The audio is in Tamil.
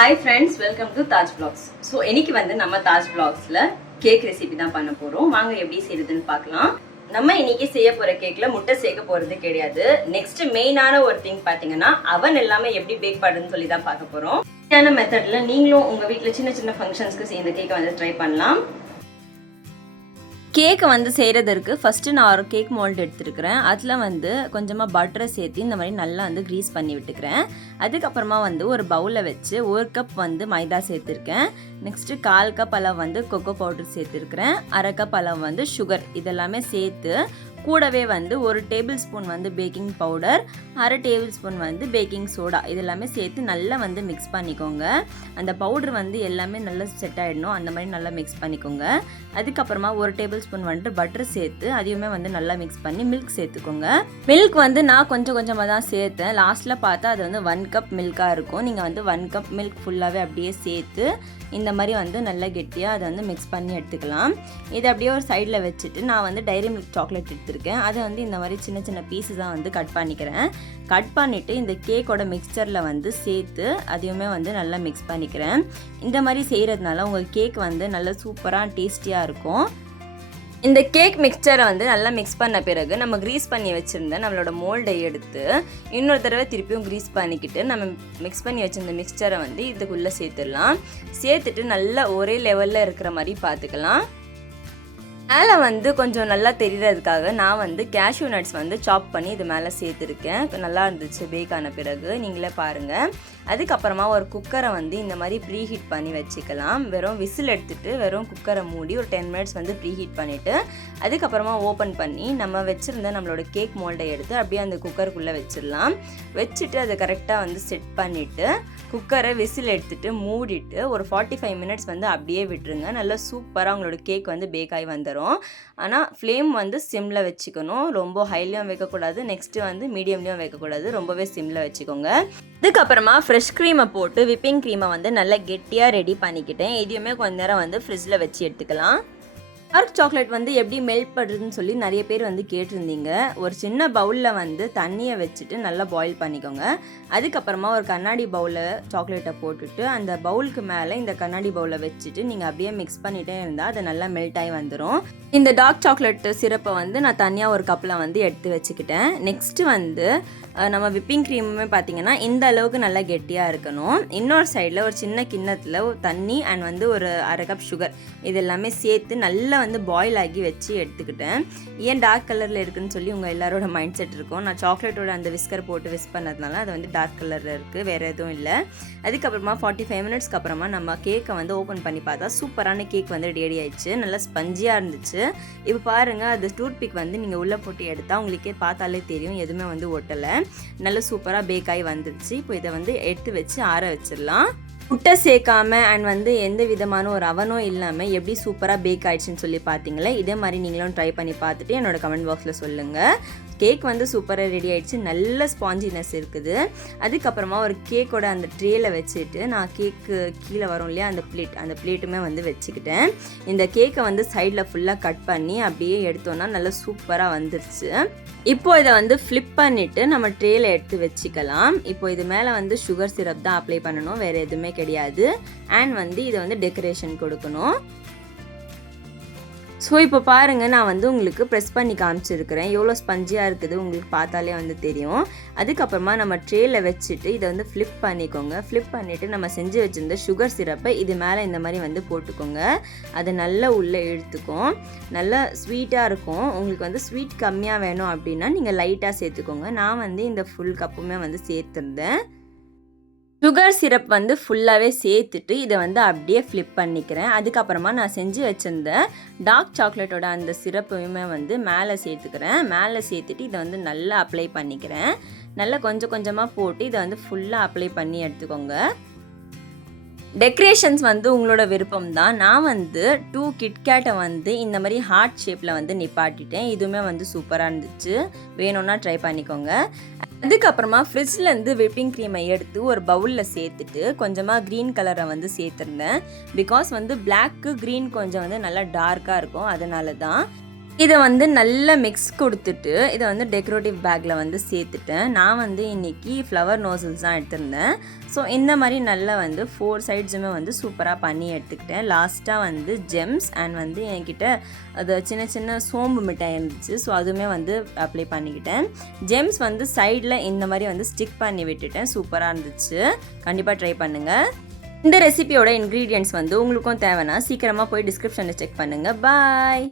Hi friends, welcome to Taj Vlogs. So இன்னைக்கு வந்து நம்ம Taj Vlogsல கேக் ரெசிபி தான் பண்ண போறோம். வாங்க எப்படி செய்யறதுன்னு பார்க்கலாம். நம்ம இன்னைக்கு செய்ய போற கேக்ல முட்டை சேர்க்க போறது கிடையாது. நெக்ஸ்ட் மெயினான ஒரு திங் பாத்தீங்கன்னா அவன் எல்லாமே எப்படி பேக் பண்றதுன்னு சொல்லி தான் பார்க்க போறோம். இந்த மெத்தட்ல நீங்களும் உங்க வீட்ல சின்ன சின்ன ஃபங்க்ஷன்ஸ்க்கு இந்த கேக்கை வந்து ட்ரை பண்ணலாம். கேக்கை வந்து செய்கிறதுக்கு ஃபஸ்ட்டு நான் ஒரு கேக் மோல்டு எடுத்துருக்கிறேன். அதில் வந்து கொஞ்சமாக பட்டரை சேர்த்து இந்த மாதிரி நல்லா வந்து க்ரீஸ் பண்ணி விட்டுக்கிறேன். அதுக்கப்புறமா வந்து ஒரு பவுலில் வச்சு 1 கப் வந்து மைதா சேர்த்துருக்கேன். நெக்ஸ்ட்டு 1/4 கப் அளவு வந்து கொக்கோ பவுடர் சேர்த்துருக்கிறேன். 1/2 கப் அளவு வந்து சுகர் இதெல்லாமே சேர்த்து கூடவே வந்து 1 டேபிள் ஸ்பூன் வந்து பேக்கிங் பவுடர், 1/2 டேபிள் ஸ்பூன் வந்து பேக்கிங் சோடா இதெல்லாமே சேர்த்து நல்லா வந்து மிக்ஸ் பண்ணிக்கோங்க. அந்த பவுடர் வந்து எல்லாமே நல்லா செட் ஆகிடணும், அந்த மாதிரி நல்லா மிக்ஸ் பண்ணிக்கோங்க. அதுக்கப்புறமா 1 டேபிள் ஸ்பூன் வந்துட்டு பட்டர் சேர்த்து அதையுமே வந்து நல்லா மிக்ஸ் பண்ணி மில்க் சேர்த்துக்கோங்க. மில்க் வந்து நான் கொஞ்சம் கொஞ்சமாக தான் சேர்த்தேன். லாஸ்ட்டில் பார்த்தா அது வந்து 1 கப் மில்காக இருக்கும். நீங்கள் வந்து 1 கப் மில்க் ஃபுல்லாகவே அப்படியே சேர்த்து இந்த மாதிரி வந்து நல்லா கெட்டியாக அதை வந்து மிக்ஸ் பண்ணி எடுத்துக்கலாம். இதை அப்படியே ஒரு சைடில் வச்சுட்டு நான் வந்து டைரி மில்க் சாக்லேட் எடுத்துருக்கேன். அதை வந்து இந்த மாதிரி சின்ன சின்ன பீஸஸாக வந்து கட் பண்ணிக்கிறேன். கட் பண்ணிவிட்டு இந்த கேக்கோட மிக்சரில் வந்து சேர்த்து அதையுமே வந்து நல்லா மிக்ஸ் பண்ணிக்கிறேன். இந்த மாதிரி செய்கிறதுனால உங்கள் கேக் வந்து நல்லா சூப்பராக டேஸ்டியாக இருக்கும். இந்த கேக் மிக்சரை வந்து நல்லா மிக்ஸ் பண்ண பிறகு நம்ம க்ரீஸ் பண்ணி வச்சுருந்த நம்மளோட மோல்டை எடுத்து இன்னொரு தடவை திருப்பியும் க்ரீஸ் பண்ணிக்கிட்டு நம்ம மிக்ஸ் பண்ணி வச்சுருந்த மிக்சரை வந்து இதுக்குள்ளே சேர்த்துடலாம். சேர்த்துட்டு நல்லா ஒரே லெவலில் இருக்கிற மாதிரி பார்த்துக்கலாம். மேலே வந்து கொஞ்சம் நல்லா தெரியறதுக்காக நான் வந்து கேஷ்யூ நட்ஸ் வந்து சாப் பண்ணி இது மேலே சேர்த்துருக்கேன். நல்லா இருந்துச்சு பேக் ஆன பிறகு, நீங்களே பாருங்கள். அதுக்கப்புறமா ஒரு குக்கரை வந்து இந்த மாதிரி ப்ரீ ஹீட் பண்ணி வச்சுக்கலாம். வெறும் விசில் எடுத்துகிட்டு வெறும் குக்கரை மூடி ஒரு 10 மினிட்ஸ் வந்து ப்ரீ ஹீட் பண்ணிவிட்டு அதுக்கப்புறமா ஓப்பன் பண்ணி நம்ம வச்சுருந்த நம்மளோட கேக் மோல்டை எடுத்து அப்படியே அந்த குக்கருக்குள்ளே வச்சிடலாம். வச்சுட்டு அதை கரெக்டாக வந்து செட் பண்ணிவிட்டு குக்கரை விசில் எடுத்துகிட்டு மூடிட்டு ஒரு 45 மினிட்ஸ் வந்து அப்படியே விட்டுருங்க. நல்லா சூப்பராக உங்களோட கேக் வந்து பேக் ஆகி வந்துடும். ஆனால் ஃப்ளேம் வந்து சிம்மில் வச்சுக்கணும், ரொம்ப ஹைலையும் வைக்கக்கூடாது, நெக்ஸ்ட்டு வந்து மீடியம்லேயும் வைக்கக்கூடாது, ரொம்பவே சிம்மில் வச்சுக்கோங்க. அதுக்கப்புறமா ஃப்ரெஷ் க்ரீமை போட்டு விப்பிங் க்ரீமை வந்து நல்லா கெட்டியாக ரெடி பண்ணிக்கிட்டேன். எதையுமே கொஞ்ச நேரம் வந்து ஃப்ரிட்ஜில் வச்சு எடுத்துக்கலாம். டார்க் சாக்லேட் வந்து எப்படி மெல்ட் பண்ணுறதுன்னு சொல்லி நிறைய பேர் வந்து கேட்டிருந்தீங்க. ஒரு சின்ன பவுலில் வந்து தண்ணியை வச்சுட்டு நல்லா பாயில் பண்ணிக்கோங்க. அதுக்கப்புறமா ஒரு கண்ணாடி பவுலில் சாக்லேட்டை போட்டுட்டு அந்த பவுலுக்கு மேலே இந்த கண்ணாடி பவுலில் வச்சுட்டு நீங்கள் அப்படியே மிக்ஸ் பண்ணிகிட்டே இருந்தால் அது நல்லா மெல்ட் ஆகி வந்துடும். இந்த டார்க் சாக்லேட் சிரப்பை வந்து நான் தனியாக ஒரு கப்பில் வந்து எடுத்து வச்சுக்கிட்டேன். நெக்ஸ்ட்டு வந்து நம்ம விப்பிங் க்ரீமுமே பார்த்திங்கன்னா இந்த அளவுக்கு நல்லா கெட்டியாக இருக்கணும். இன்னொரு சைடில் ஒரு சின்ன கிண்ணத்தில் தண்ணி அண்ட் வந்து ஒரு 1/2 கப் சுகர் இது எல்லாமே சேர்த்து நல்லா வந்து பாயில் ஆகி வச்சு எடுத்துக்கிட்டேன். ஏன் டார்க் கலரில் இருக்குதுன்னு சொல்லி உங்கள் எல்லாரோட மைண்ட் செட் இருக்கும். நான் சாக்லேட்டோட அந்த விஸ்கர் போட்டு விஸ்க் பண்ணதுனால அது வந்து டார்க் கலரில் இருக்குது, வேறு எதுவும் இல்லை. அதுக்கப்புறமா 45 மினிட்ஸ்க்கு அப்புறமா நம்ம கேக்கை வந்து ஓப்பன் பண்ணி பார்த்தா சூப்பரான கேக் வந்து ரெடி ஆயிடுச்சு. நல்லா ஸ்பஞ்சியாக இருந்துச்சு. இப்போ பாருங்கள், அது டூத் பிக் வந்து நீங்கள் உள்ளே போட்டு எடுத்தால் உங்களுக்கே பார்த்தாலே தெரியும் எதுவுமே வந்து ஒட்டலை. நல்லா சூப்பராக பேக் ஆகி வந்துடுச்சு. இப்போ இதை வந்து எடுத்து வச்சு ஆற வச்சிடலாம். முட்டை சேர்க்காமல் அண்ட் வந்து எந்த விதமான ஒரு அவனும் இல்லாமல் எப்படி சூப்பராக பேக் ஆயிடுச்சுன்னு சொல்லி பார்த்தீங்களே, இதே மாதிரி நீங்களும் ட்ரை பண்ணி பார்த்துட்டு என்னோடய கமெண்ட் பாக்ஸில் சொல்லுங்கள். கேக் வந்து சூப்பராக ரெடி ஆகிடுச்சு, நல்ல ஸ்பாஞ்சினஸ் இருக்குது. அதுக்கப்புறமா ஒரு கேக்கோட அந்த ட்ரேயில் வச்சுட்டு நான் கேக்கு கீழே வரும் இல்லையா அந்த பிளேட்டுமே வந்து வச்சுக்கிட்டேன். இந்த கேக்கை வந்து சைடில் ஃபுல்லாக கட் பண்ணி அப்படியே எடுத்தோன்னா நல்லா சூப்பராக வந்துருச்சு. இப்போ இதை வந்து ஃப்ளிப் பண்ணிவிட்டு நம்ம ட்ரேயில் எடுத்து வச்சுக்கலாம். இப்போ இது மேலே வந்து சுகர் சிரப் தான் அப்ளை பண்ணணும், வேறு எதுவுமே கிடையாது. அண்ட் வந்து இதை வந்து டெக்கரேஷன் கொடுக்கணும். ஸோ இப்போ பாருங்கள், நான் வந்து உங்களுக்கு ப்ரெஸ் பண்ணி காமிச்சிருக்கிறேன். எவ்வளோ ஸ்பஞ்சியாக இருக்குது உங்களுக்கு பார்த்தாலே வந்து தெரியும். அதுக்கப்புறமா நம்ம ட்ரேயில் வச்சுட்டு இதை வந்து ஃப்ளிப் பண்ணிக்கோங்க. ஃப்ளிப் பண்ணிவிட்டு நம்ம செஞ்சு வச்சுருந்த சுகர் சிரப்பை இது மேலே இந்த மாதிரி வந்து போட்டுக்கோங்க. அதை நல்லா உள்ளே இழுத்துக்கும், நல்லா ஸ்வீட்டாக இருக்கும். உங்களுக்கு வந்து ஸ்வீட் கம்மியாக வேணும் அப்படின்னா நீங்கள் லைட்டாக சேர்த்துக்கோங்க. நான் வந்து இந்த ஃபுல் கப்புமே வந்து சேர்த்துருந்தேன். சுகர் சிரப் வந்து ஃபுல்லாகவே சேர்த்துட்டு இதை வந்து அப்படியே ஃப்ளிப் பண்ணிக்கிறேன். அதுக்கப்புறமா நான் செஞ்சு வச்சுருந்த டார்க் சாக்லேட்டோட அந்த சிரப்பையுமே வந்து மேலே சேர்த்துக்கிறேன். மேலே சேர்த்துட்டு இதை வந்து நல்லா அப்ளை பண்ணிக்கிறேன். நல்லா கொஞ்சம் கொஞ்சமாக போட்டு இதை வந்து ஃபுல்லாக அப்ளை பண்ணி எடுத்துக்கோங்க. டெக்கரேஷன்ஸ் வந்து உங்களோட விருப்பம் தான். நான் வந்து 2 கிட்கேட்டை வந்து இந்த மாதிரி ஹார்ட் ஷேப்பில் வந்து நிப்பாட்டிட்டேன். இதுவுமே வந்து சூப்பராக இருந்துச்சு, வேணும்னா ட்ரை பண்ணிக்கோங்க. அதுக்கப்புறமா ஃப்ரிட்ஜ்லேருந்து விப்பிங் க்ரீமை எடுத்து ஒரு பவுலில் சேர்த்துட்டு கொஞ்சமாக க்ரீன் கலரை வந்து சேர்த்துருந்தேன். பிகாஸ் வந்து பிளாக்கு க்ரீன் கொஞ்சம் வந்து நல்லா டார்க்காக இருக்கும், அதனால தான். இதை வந்து நல்ல மிக்ஸ் கொடுத்துட்டு இதை வந்து டெக்கரேட்டிவ் பேக்கில் வந்து சேர்த்துட்டேன். நான் வந்து இன்றைக்கி ஃப்ளவர் நோசல்ஸ் தான் எடுத்திருந்தேன். ஸோ இந்த மாதிரி நல்லா வந்து 4 சைட்ஸுமே வந்து சூப்பராக பண்ணி எடுத்துக்கிட்டேன். லாஸ்ட்டாக வந்து ஜெம்ஸ் அண்ட் வந்து என்கிட்ட அது சின்ன சின்ன சோம்பு மிட்டாய் இருந்துச்சு. ஸோ அதுவுமே வந்து அப்ளை பண்ணிக்கிட்டேன். ஜெம்ஸ் வந்து சைடில் இந்த மாதிரி வந்து ஸ்டிக் பண்ணி விட்டுட்டேன். சூப்பராக இருந்துச்சு. கண்டிப்பாக ட்ரை பண்ணுங்கள். இந்த ரெசிபியோட இன்க்ரீடியன்ட்ஸ் வந்து உங்களுக்கும் தேவைன்னா சீக்கிரமாக போய் டிஸ்கிரிப்ஷனில் செக் பண்ணுங்கள். பாய்.